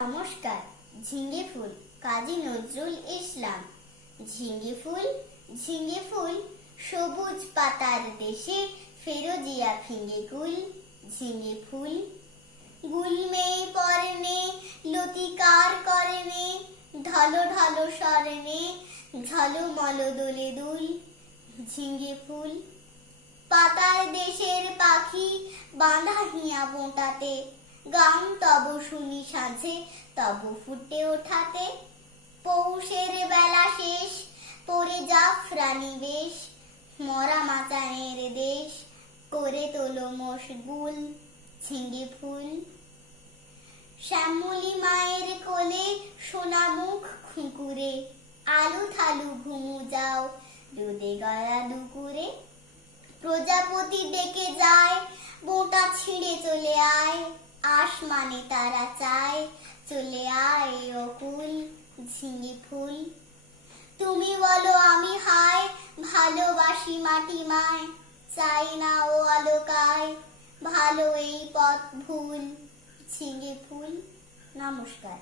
নমস্কার। ঝিঙ্গে ফুল, কাজী নজরুল ইসলাম। ঝিঙ্গে ফুল, ঝিঙ্গে ফুল, সবুজ পাতার দেশে ফেরোজিয়া ফিঙে কুল। ঝিঙ্গে ফুল, গুলমে পরনে লতিকার করনে, ঢলো ঢলো স্বর্ণে ঝলমল দোলে দুল। ঝিঙ্গে ফুল, পাতার দেশের পাখি বাঁধা হিয়া বোঁটাতে, গান তব শুনি সাঁঝে তব ফুটে ওঠাতে। পৌষের বেলা শেষ, পরে জাফরানি বেশ, মরা মাচানের দেশ করে তোলো মশগুল। ঝিঙ্গে ফুল, শ্যামলী মায়ের কোলে সোনা মুখ খুঁকুরে, আলু থালু ঘুমু যাও দুধে গড়া দুকুরে। প্রজাপতি ডেকে যায়, বোঁটা ছিঁড়ে চলে আয়, আসমানে তারা চায় চলে আয় অকুল। ঝিঙ্গে ফুল, তুমি বলো আমি হায়, ভালোবাসি মাটি মায়, চাই না ও আলোকায় ভালো এই পথ ভুল। ঝিঙ্গে ফুল। নমস্কার।